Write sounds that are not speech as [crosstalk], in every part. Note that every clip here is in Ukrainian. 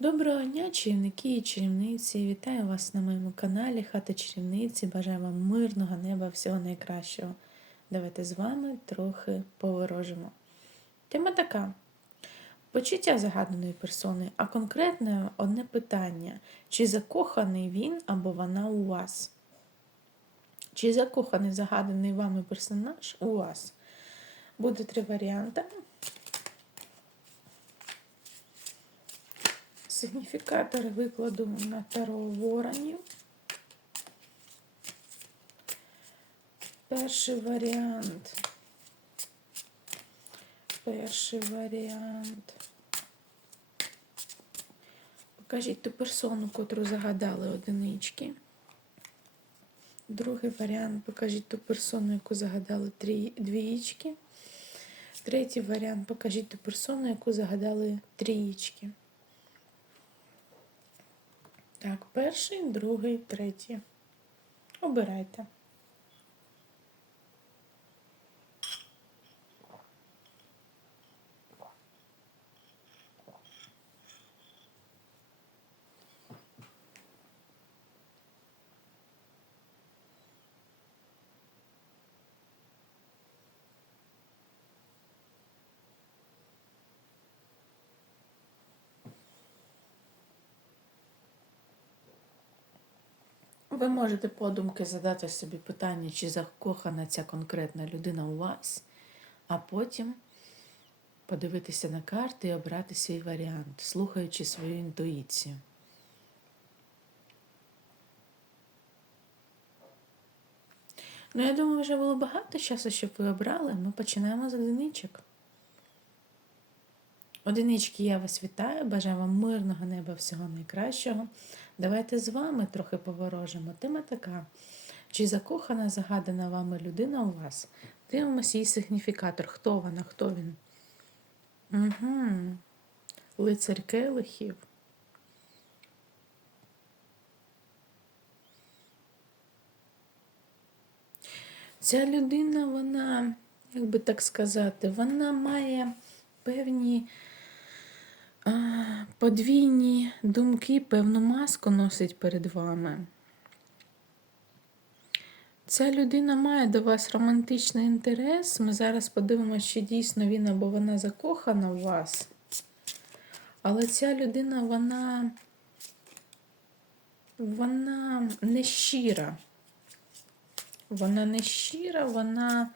Доброго дня, чарівники і чарівниці! Вітаю вас на моєму каналі Хата Чарівниці. Бажаю вам мирного неба, всього найкращого. Давайте з вами трохи поворожимо. Тема така: почуття загаданої персони, а конкретне одне питання: чи закоханий він або вона у вас? Чи закоханий загаданий вами персонаж у вас? Буде три варіанти. Сигніфікатор викладу на таро воронів. Перший варіант. Перший варіант. Покажіть ту персону, котру загадали одинички. Другий варіант. Покажіть ту персону, яку загадали трі... двієчки. Третій варіант. Покажіть ту персону, яку загадали трієчки. Так, перший, другий, третій. Обирайте. Ви можете подумки задати собі питання, чи закохана ця конкретна людина у вас, а потім подивитися на карти і обрати свій варіант, слухаючи свою інтуїцію. Ну, я думаю, вже було багато часу, щоб ви обрали. Ми починаємо з одиничок. Одинички, я вас вітаю, бажаю вам мирного неба, всього найкращого. Давайте з вами трохи поворожимо. Тема така. Чи закохана, загадана вами людина у вас? Дивимося її сигніфікатор. Хто вона, хто він? Угу. Лицарь келихів. Ця людина, вона, як би так сказати, вона має певні подвійні думки, певну маску носить перед вами. Ця людина має до вас романтичний інтерес. Ми зараз подивимося, чи дійсно він або вона закохана в вас. Але ця людина, вона, вона не. Вона не щира, вона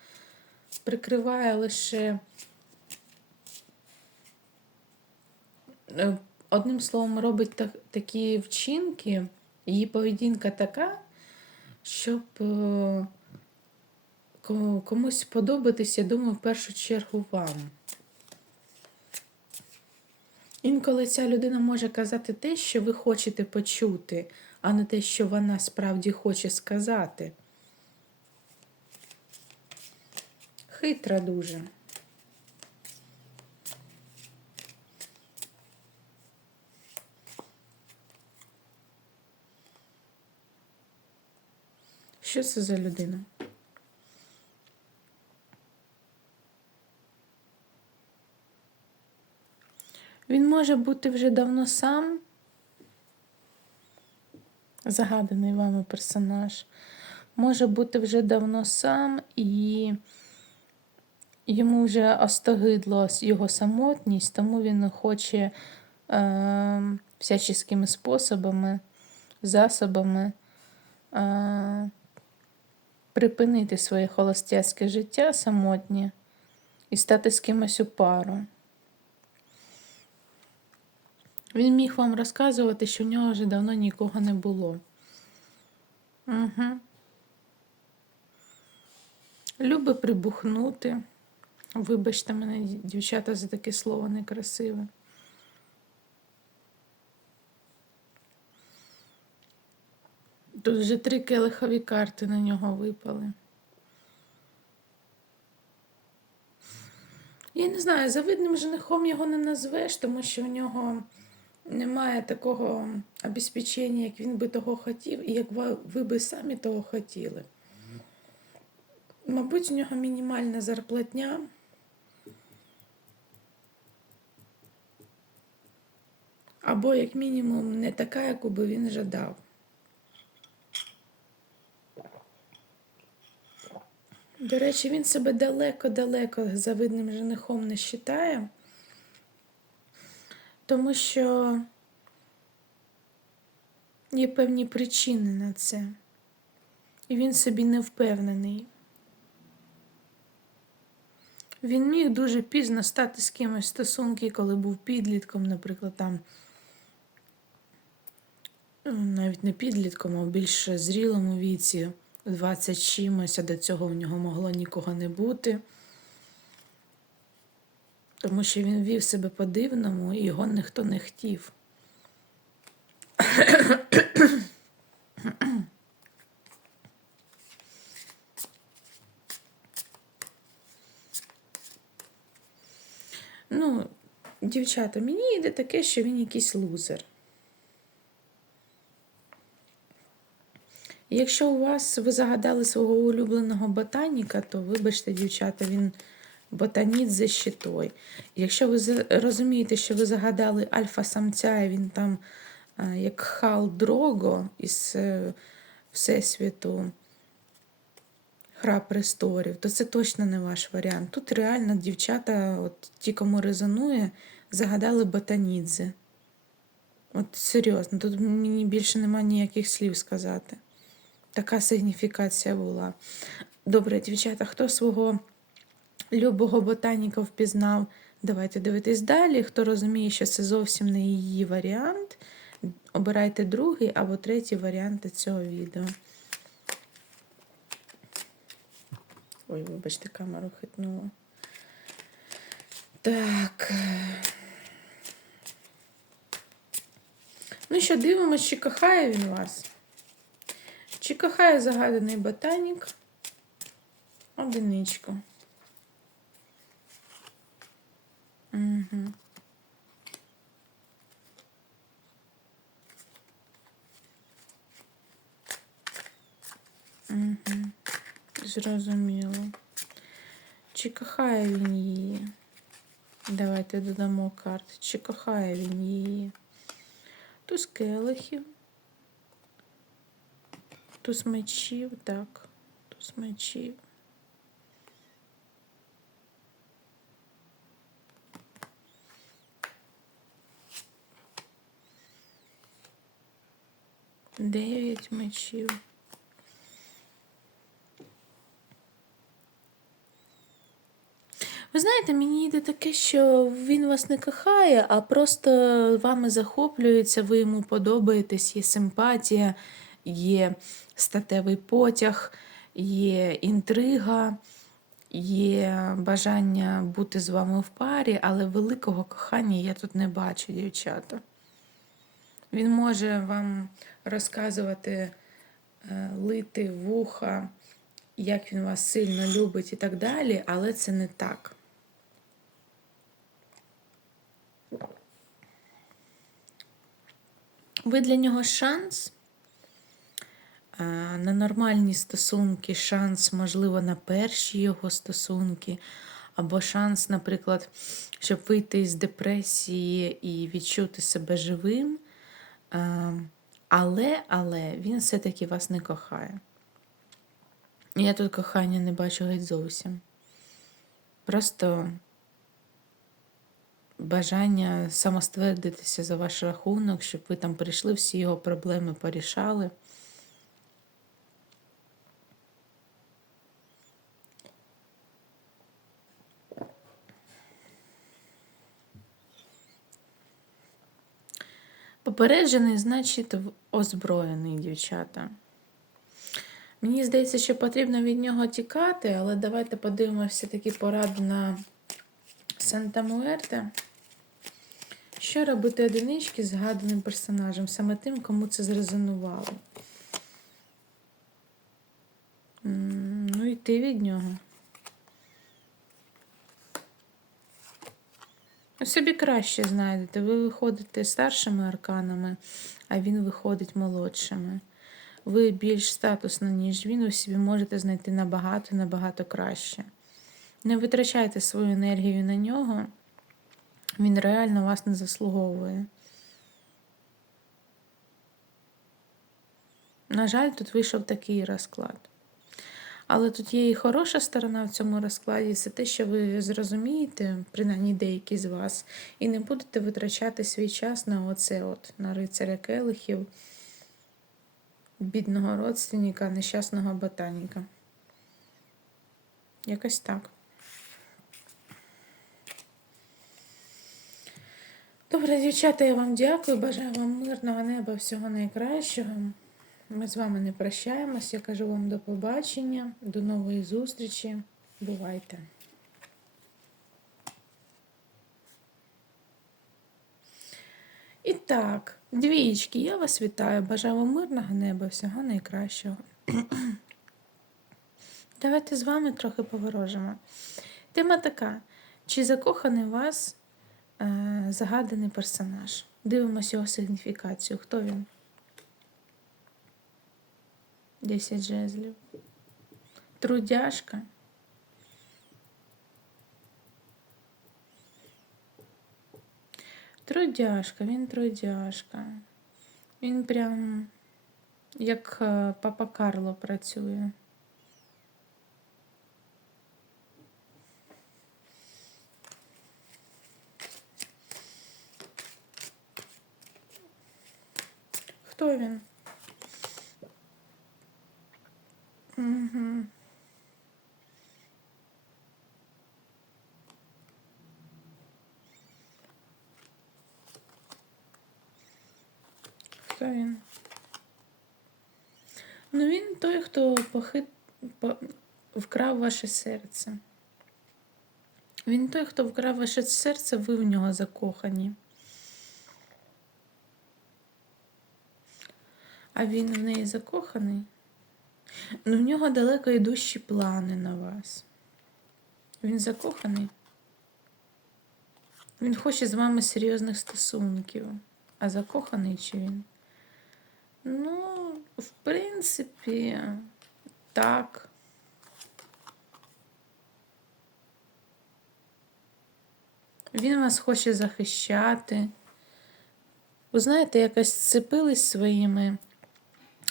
прикриває лише, е, одним словом, робить так, такі вчинки, її поведінка така, щоб е, комусь сподобатися, я думаю, в першу чергу вам. Інколи ця людина може казати те, що ви хочете почути, а не те, що вона справді хоче сказати. Хитра дуже. Що це за людина? Він може бути вже давно сам, загаданий вами персонаж, може бути вже давно сам і йому вже остогидло його самотність, тому він хоче е, всяческими способами, засобами е, припинити своє холостяцьке життя самотнє і стати з кимось у пару. Він міг вам розказувати, що в нього вже давно нікого не було. Угу. Люби прибухнути. Вибачте мене, дівчата, за таке слово некрасиве. Тут вже три келихові карти на нього випали. Я не знаю, завидним женихом його не назвеш, тому що в нього немає такого обезпечення, як він би того хотів, і як ви, би самі того хотіли. Мабуть, у нього мінімальна зарплатня. Або, як мінімум, не така, яку би він жадав. До речі, він себе далеко-далеко завидним женихом не вважає, тому що є певні причини на це. І він собі не впевнений. Він міг дуже пізно стати з кимось стосунки, коли був підлітком, наприклад, там ну, навіть не підлітком, а в більш зрілому віці, 20 чимось, а до цього в нього могло нікого не бути. Тому що він вів себе по-дивному і його ніхто не хотів. Ну, дівчата, мені йде таке, що він якийсь лузер. Якщо у вас ви загадали свого улюбленого ботаніка, то вибачте, дівчата, він ботаніт за щитою. Якщо ви розумієте, що ви загадали альфа-самця, і він там е, як Хал Дрого із е, Всесвіту Гра престорів, то це точно не ваш варіант. Тут реально дівчата, от ті, кому резонує, загадали ботанідзе. От серйозно, тут мені більше нема ніяких слів сказати. Така сигніфікація була. Добре, дівчата, хто свого любого ботаніка впізнав? Давайте дивитись далі. Хто розуміє, що це зовсім не її варіант, обирайте другий або третій варіанти цього відео. Ой, вибачте, камеру хитнула. Так. Ну що, дивимось, чи кохає він вас? Чи кохає загаданий ботанік? Одиничку. Угу. Угу. Зрозуміло. Чи кохає він її? Давайте додамо карти. Чи кохає він її? Туз келихів. Туз мечів, так. Туз мечів. Дев'ять мечів. Ви знаєте, мені йде таке, що він вас не кохає, а просто вами захоплюється, ви йому подобаєтесь, є симпатія, є статевий потяг, є інтрига, є бажання бути з вами в парі, але великого кохання я тут не бачу, дівчата. Він може вам розказувати, е, лити вуха, як він вас сильно любить і так далі, але це не так. Ви для нього шанс на нормальні стосунки, шанс, можливо, на перші його стосунки, або шанс, наприклад, щоб вийти із депресії і відчути себе живим. Але, але він все-таки вас не кохає. Я тут кохання не бачу геть зовсім. Просто бажання самоствердитися за ваш рахунок, щоб ви там прийшли, всі його проблеми порішали. Попереджений, значить, озброєний, дівчата. Мені здається, що потрібно від нього тікати, але давайте подивимося такі поради на Санта Муерте. Що робити одинички з згаданим персонажем, саме тим, кому це зрезонувало. Ну, йти від нього. Ну, собі краще знайдете. Ви виходите старшими арканами, а він виходить молодшими. Ви більш статусно, ніж він, ви собі можете знайти набагато набагато краще. Не витрачайте свою енергію на нього, він реально вас не заслуговує. На жаль, тут вийшов такий розклад. Але тут є і хороша сторона в цьому розкладі, це те, що ви зрозумієте, принаймні деякі з вас, і не будете витрачати свій час на оце, от, на рицаря келихів, бідного родственника, нещасного ботаніка. Якось так. Добре, дівчата, я вам дякую. Бажаю вам мирного неба, всього найкращого. Ми з вами не прощаємось. Я кажу вам до побачення, до нової зустрічі. Бувайте! І так, двієчки, я вас вітаю. Бажаю вам мирного неба, всього найкращого. [clears throat] Давайте з вами трохи поворожимо. Тема така: чи закоханий вас е, загаданий персонаж? Дивимося його сигніфікацію. Хто він? 10 жезлів. Трудяшка. Трудяшка, він трудяшка. Він прям як е, папа Карло працює. Хто він? Угу. Хто він? Ну він той, хто похит... по... вкрав ваше серце. Він той, хто вкрав ваше серце, ви в нього закохані. А він в неї закоханий. Ну, в нього далеко йдущі плани на вас. Він закоханий. Він хоче з вами серйозних стосунків. А закоханий чи він? Ну, в принципі, так. Він вас хоче захищати. Ви знаєте, якось сцепились своїми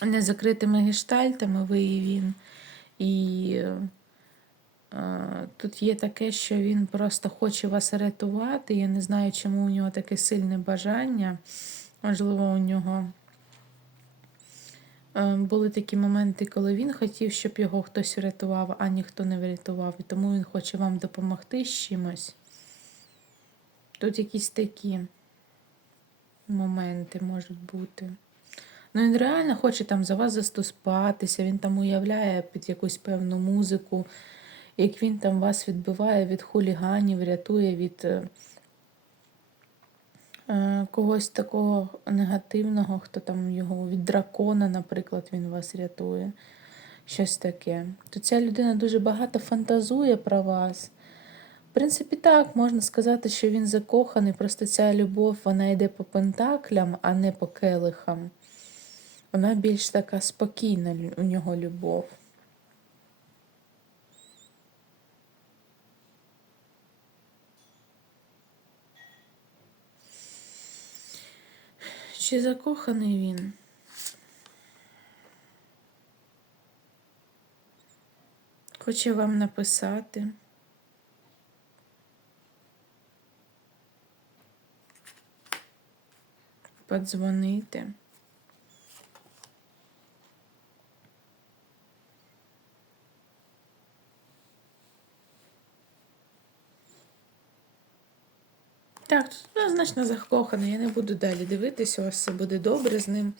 незакритими гештальтами, ви і він. І е, тут є таке, що він просто хоче вас рятувати. Я не знаю, чому у нього таке сильне бажання. Можливо, у нього е, були такі моменти, коли він хотів, щоб його хтось врятував, а ніхто не врятував. І тому він хоче вам допомогти з чимось. Тут якісь такі моменти можуть бути. Ну, він реально хоче там за вас застуспатися, він там уявляє під якусь певну музику, як він там вас відбиває від хуліганів, рятує від е, е, когось такого негативного, хто там його від дракона, наприклад, він вас рятує. Щось таке. То ця людина дуже багато фантазує про вас. В принципі, так, можна сказати, що він закоханий, просто ця любов вона йде по пентаклям, а не по келихам. Вона більш така спокійна у нього любов. Чи закоханий він? Хоче вам написати. Подзвонити. Так, тут однозначно закоханий. Я не буду далі дивитися, у вас все буде добре з ним.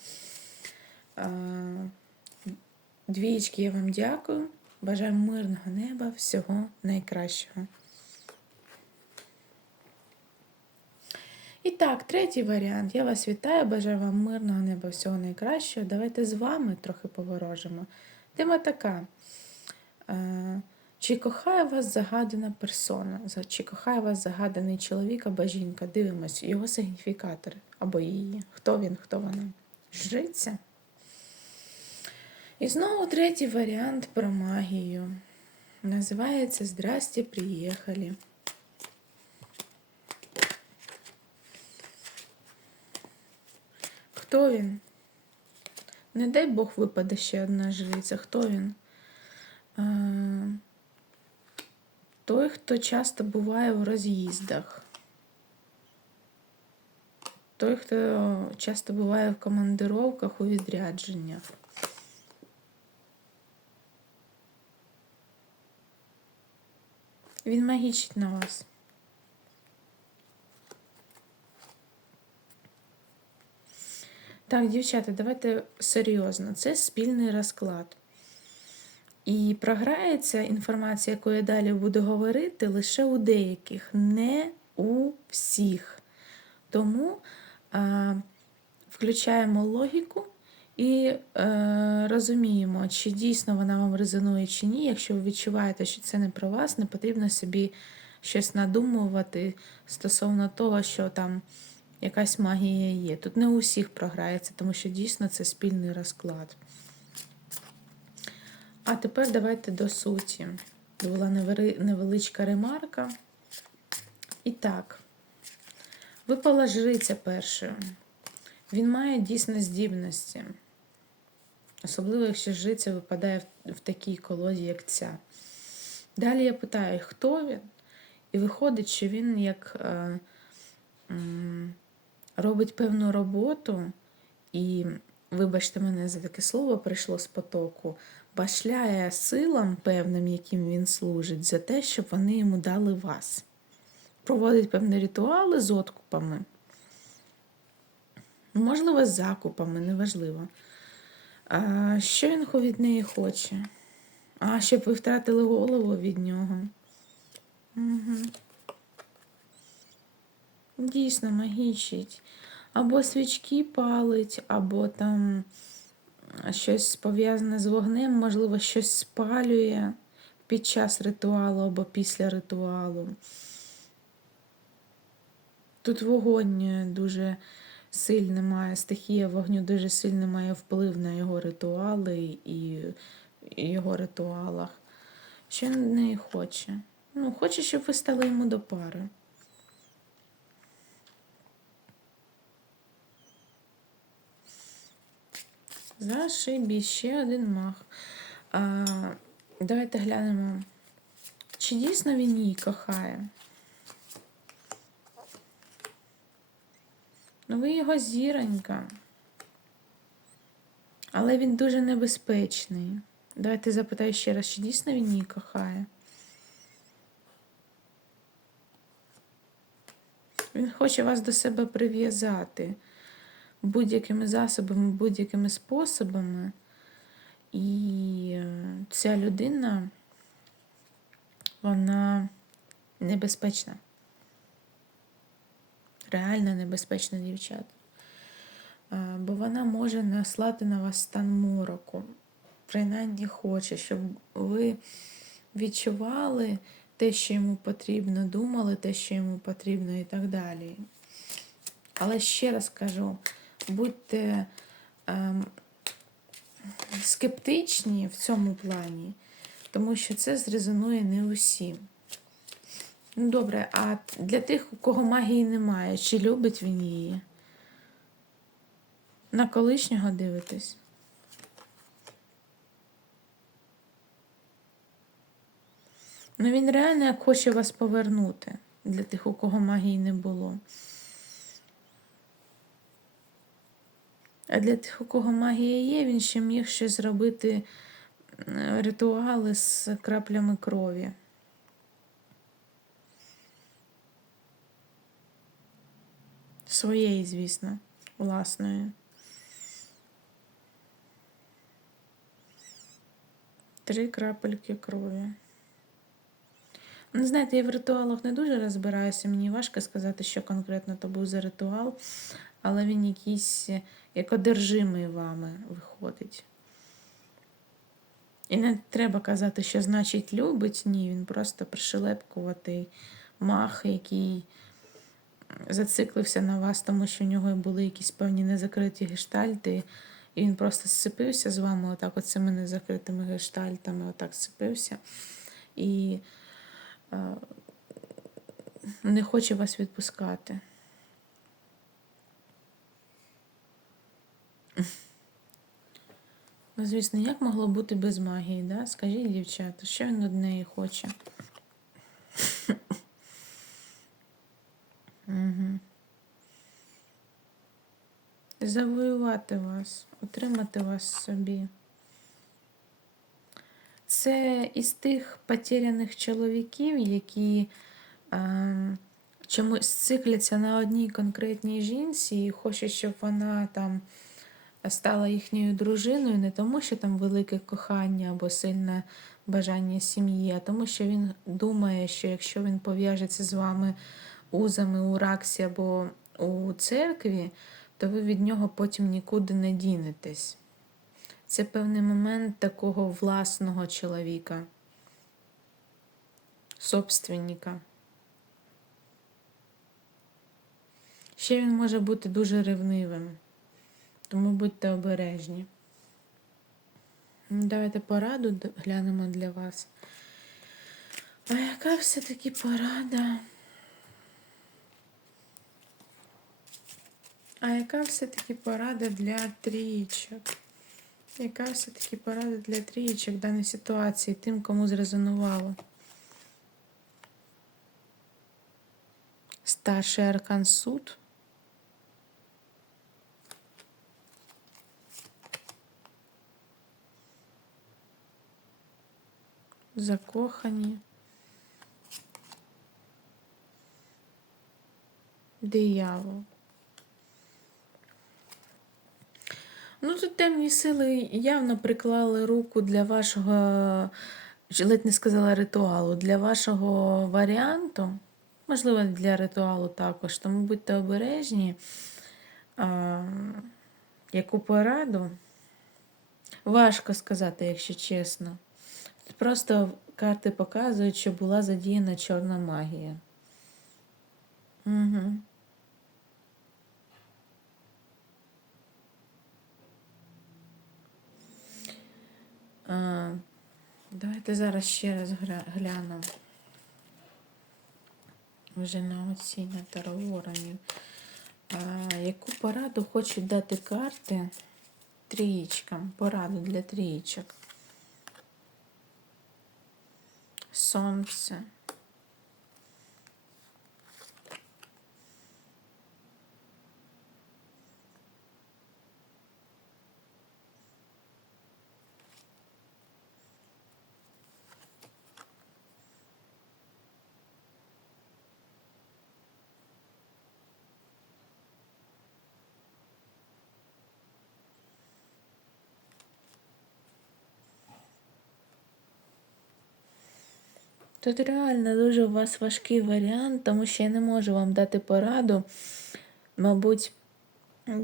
Двієчки, я вам дякую. Бажаю мирного неба, всього найкращого. І так, третій варіант. Я вас вітаю, бажаю вам мирного неба, всього найкращого. Давайте з вами трохи поворожимо. Тема така. Чи кохає вас загадана персона, чи кохає вас загаданий чоловік або жінка? Дивимось, його сигніфікатор або її. Хто він, хто вона? Жриця. І знову третій варіант про магію. Називається Здрасте, приїхали. Хто він? Не дай Бог випаде ще одна жриця. Хто він? Той, хто часто буває в роз'їздах. Той, хто часто буває в командировках у відрядженнях. Він магічить на вас. Так, дівчата, давайте серйозно. Це спільний розклад. І програється інформація, яку я далі буду говорити, лише у деяких, не у всіх. Тому а, включаємо логіку і е, розуміємо, чи дійсно вона вам резонує, чи ні. Якщо ви відчуваєте, що це не про вас, не потрібно собі щось надумувати стосовно того, що там якась магія є. Тут не у всіх програється, тому що дійсно це спільний розклад. А тепер давайте до суті. Була невеличка ремарка. І так, випала жриця першою. Він має дійсно здібності. Особливо, якщо жриця випадає в, такій колоді, як ця. Далі я питаю, хто він? І виходить, що він як е, м, робить певну роботу, і, вибачте мене за таке слово, прийшло з потоку, башляє силам певним, яким він служить, за те, щоб вони йому дали вас. Проводить певні ритуали з откупами. Можливо, з закупами, неважливо. А, Що він від неї хоче? А, щоб ви втратили голову від нього. Угу. Дійсно, магічить. Або свічки палить, або там щось пов'язане з вогнем, можливо, щось спалює під час ритуалу або після ритуалу. Тут вогонь дуже сильний має, стихія вогню дуже сильно має вплив на його ритуали і його ритуалах. Що неї хоче? Ну, Хоче, щоб ви стали йому до пари. Зашибі, ще один мах. А, Давайте глянемо, чи дійсно він її кохає. Ну, ви його зіронька. Але він дуже небезпечний. Давайте запитаю ще раз, чи дійсно він її кохає. Він хоче вас до себе прив'язати будь-якими засобами, будь-якими способами. І е, ця людина, вона небезпечна. Реально небезпечна дівчата. Е, бо вона може наслати на вас стан мороку. Принаймні хоче, щоб ви відчували те, що йому потрібно, думали те, що йому потрібно, і так далі. Але ще раз кажу, будьте ем, скептичні в цьому плані, тому що це зрезонує не усім. Ну, добре, а для тих, у кого магії немає, чи любить він її? На колишнього дивитесь? Ну, він реально як хоче вас повернути для тих, у кого магії не було. Для тих, у кого магія є, він ще міг ще зробити ритуали з краплями крові. Своєї, звісно, власної. Три крапельки крові. Ну, знаєте, я в ритуалах не дуже розбираюся, мені важко сказати, що конкретно то був за ритуал, але він якийсь як одержимий вами виходить. І не треба казати, що значить любить, ні, він просто пришелепкуватий мах, який зациклився на вас, тому що в нього були якісь певні незакриті гештальти, і він просто зцепився з вами, отак, оцими незакритими гештальтами, отак зцепився. І е, не хоче вас відпускати. Ну, звісно, як могло бути без магії, да? Скажіть, дівчата, що він від неї хоче? Угу. Завоювати вас, отримати вас собі. Це із тих потеряних чоловіків, які е, чомусь цикляться на одній конкретній жінці і хочуть, щоб вона там стала їхньою дружиною, не тому, що там велике кохання або сильне бажання сім'ї, а тому, що він думає, що якщо він пов'яжеться з вами узами у раксі або у церкві, то ви від нього потім нікуди не дінетесь. Це певний момент такого власного чоловіка, собственника. Ще він може бути дуже ревнивим, тому будьте обережні. Давайте пораду глянемо для вас. А яка все-таки порада? А яка все-таки порада для трієчок? Яка все-таки порада для трієчок в даній ситуації, тим, кому зрезонувало? Старший аркан суд. Закохані. Диявол. Ну, тут темні сили явно приклали руку для вашого, ледь не сказала ритуалу, для вашого варіанту. Можливо, для ритуалу також, тому будьте обережні. А, Яку пораду? Важко сказати, якщо чесно. Просто карти показують, що була задіяна чорна магія. Угу. А, Давайте зараз ще раз гляну. Вже на оці на Таро А, Яку пораду хочуть дати карти трієчкам? Пораду для трієчок. son. Тут реально дуже у вас важкий варіант, тому що я не можу вам дати пораду. Мабуть,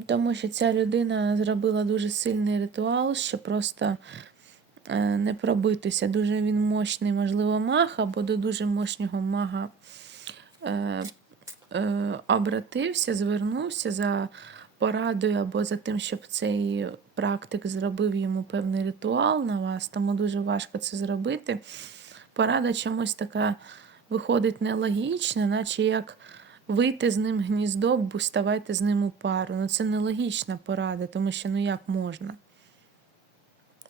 тому що ця людина зробила дуже сильний ритуал, щоб просто е, не пробитися. Дуже він мощний, можливо, маг, або до дуже мощного мага е, е, обратився, звернувся за порадою або за тим, щоб цей практик зробив йому певний ритуал на вас, тому дуже важко це зробити порада чомусь така виходить нелогічна, наче як вийти з ним гніздо, бо ставайте з ним у пару. Ну це нелогічна порада, тому що ну як можна?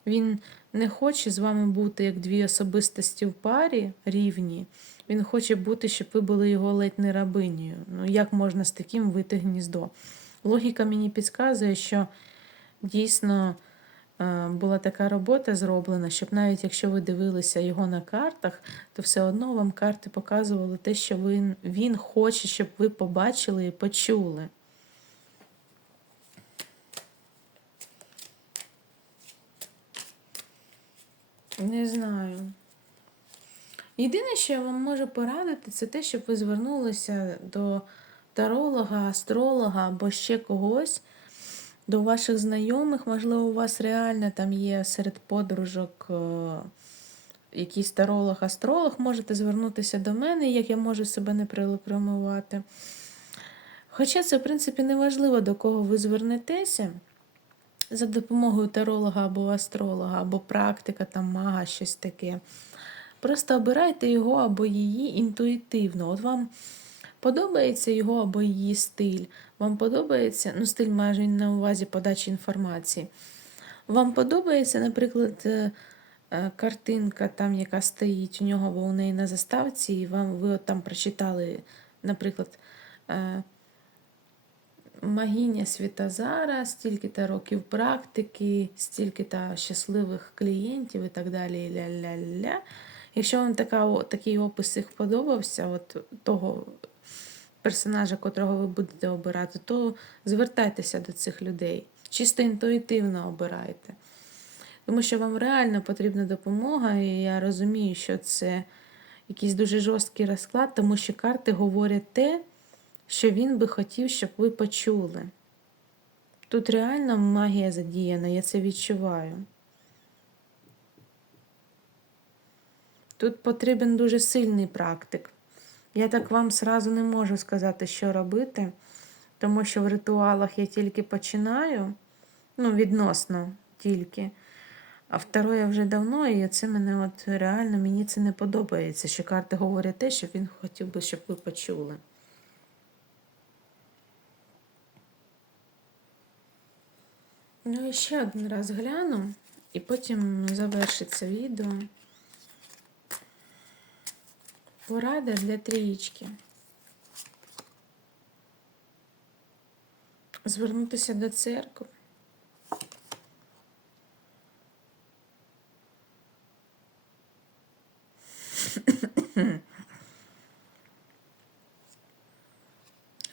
Він не хоче з вами бути як дві особистості в парі рівні. Він хоче бути, щоб ви були його ледь не рабинею. Ну як можна з таким вийти гніздо? Логіка мені підказує, що дійсно була така робота зроблена, щоб навіть якщо ви дивилися його на картах, то все одно вам карти показували те, що він, він хоче, щоб ви побачили і почули. Не знаю. Єдине, що я вам можу порадити, це те, щоб ви звернулися до таролога, астролога або ще когось до ваших знайомих, можливо, у вас реально там є серед подружок е, якийсь таролог, астролог, можете звернутися до мене, як я можу себе не прирекламувати. Хоча це, в принципі, не важливо, до кого ви звернетеся. За допомогою таролога або астролога, або практика, там мага, щось таке. Просто обирайте його або її інтуїтивно. От вам Подобається його або її стиль. Вам подобається, ну, стиль має на увазі подачі інформації. Вам подобається, наприклад, е, е, картинка, там, яка стоїть у нього або у неї на заставці, і вам ви от там прочитали, наприклад, е, Магіня Світозара, стільки-то років практики, стільки-то щасливих клієнтів і так далі. Ля-ля-ля. Якщо вам така, такий опис їх подобався, от того персонажа, котрого ви будете обирати, то звертайтеся до цих людей. Чисто інтуїтивно обирайте. Тому що вам реально потрібна допомога, і я розумію, що це якийсь дуже жорсткий розклад, тому що карти говорять те, що він би хотів, щоб ви почули. Тут реально магія задіяна, я це відчуваю. Тут потрібен дуже сильний практик. Я так вам сразу не можу сказати, що робити, тому що в ритуалах я тільки починаю, ну, відносно тільки. А второе вже давно, і це мене от реально мені це не подобається, що карти говорять те, що він хотів би, щоб ви почули. Ну і ще один раз гляну, і потім завершиться відео. Порада для трієчки. Звернутися до церкви.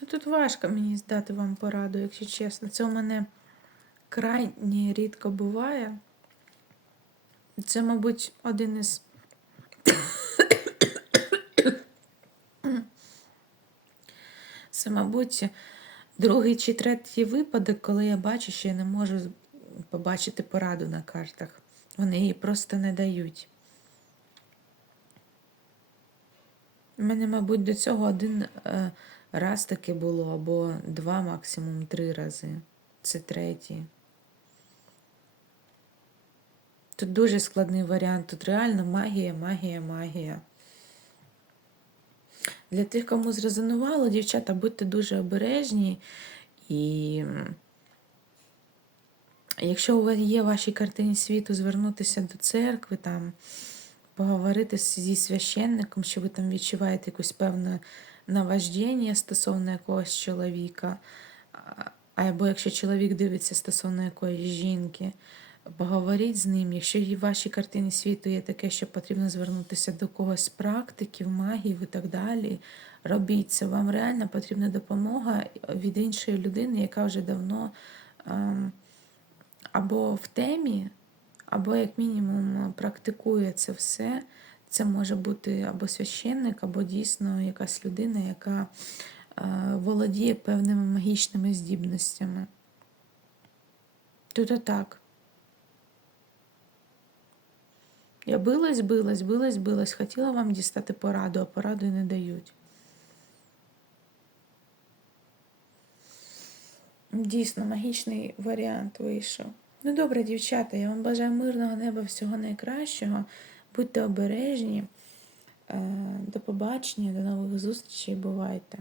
Ну, Тут важко мені здати вам пораду, якщо чесно. Це у мене крайні рідко буває. Це, мабуть, один із. Це, мабуть, другий чи третій випадок, коли я бачу, що я не можу побачити пораду на картах. Вони її просто не дають. У мене, мабуть, до цього один е, раз таке було, або два, максимум три рази. Це третій. Тут дуже складний варіант. Тут реально магія, магія, магія. Для тих, кому зрезонувало, дівчата, будьте дуже обережні. І якщо у вас є в вашій картині світу звернутися до церкви, там, поговорити зі священником, що ви там відчуваєте якусь певне наваждення стосовно якогось чоловіка, або якщо чоловік дивиться стосовно якоїсь жінки, поговоріть з ним. Якщо в вашій картині світу є таке, що потрібно звернутися до когось практиків, магів і так далі, робіть це. Вам реально потрібна допомога від іншої людини, яка вже давно ем, або в темі, або, як мінімум, практикує це все. Це може бути або священник, або дійсно якась людина, яка е, володіє певними магічними здібностями. Тут отак. Я билась, билась, билась, билась. Хотіла вам дістати пораду, а пораду й не дають. Дійсно, магічний варіант вийшов. Ну добре, дівчата, я вам бажаю мирного неба, всього найкращого. Будьте обережні. Е, До побачення, до нових зустрічей. Бувайте!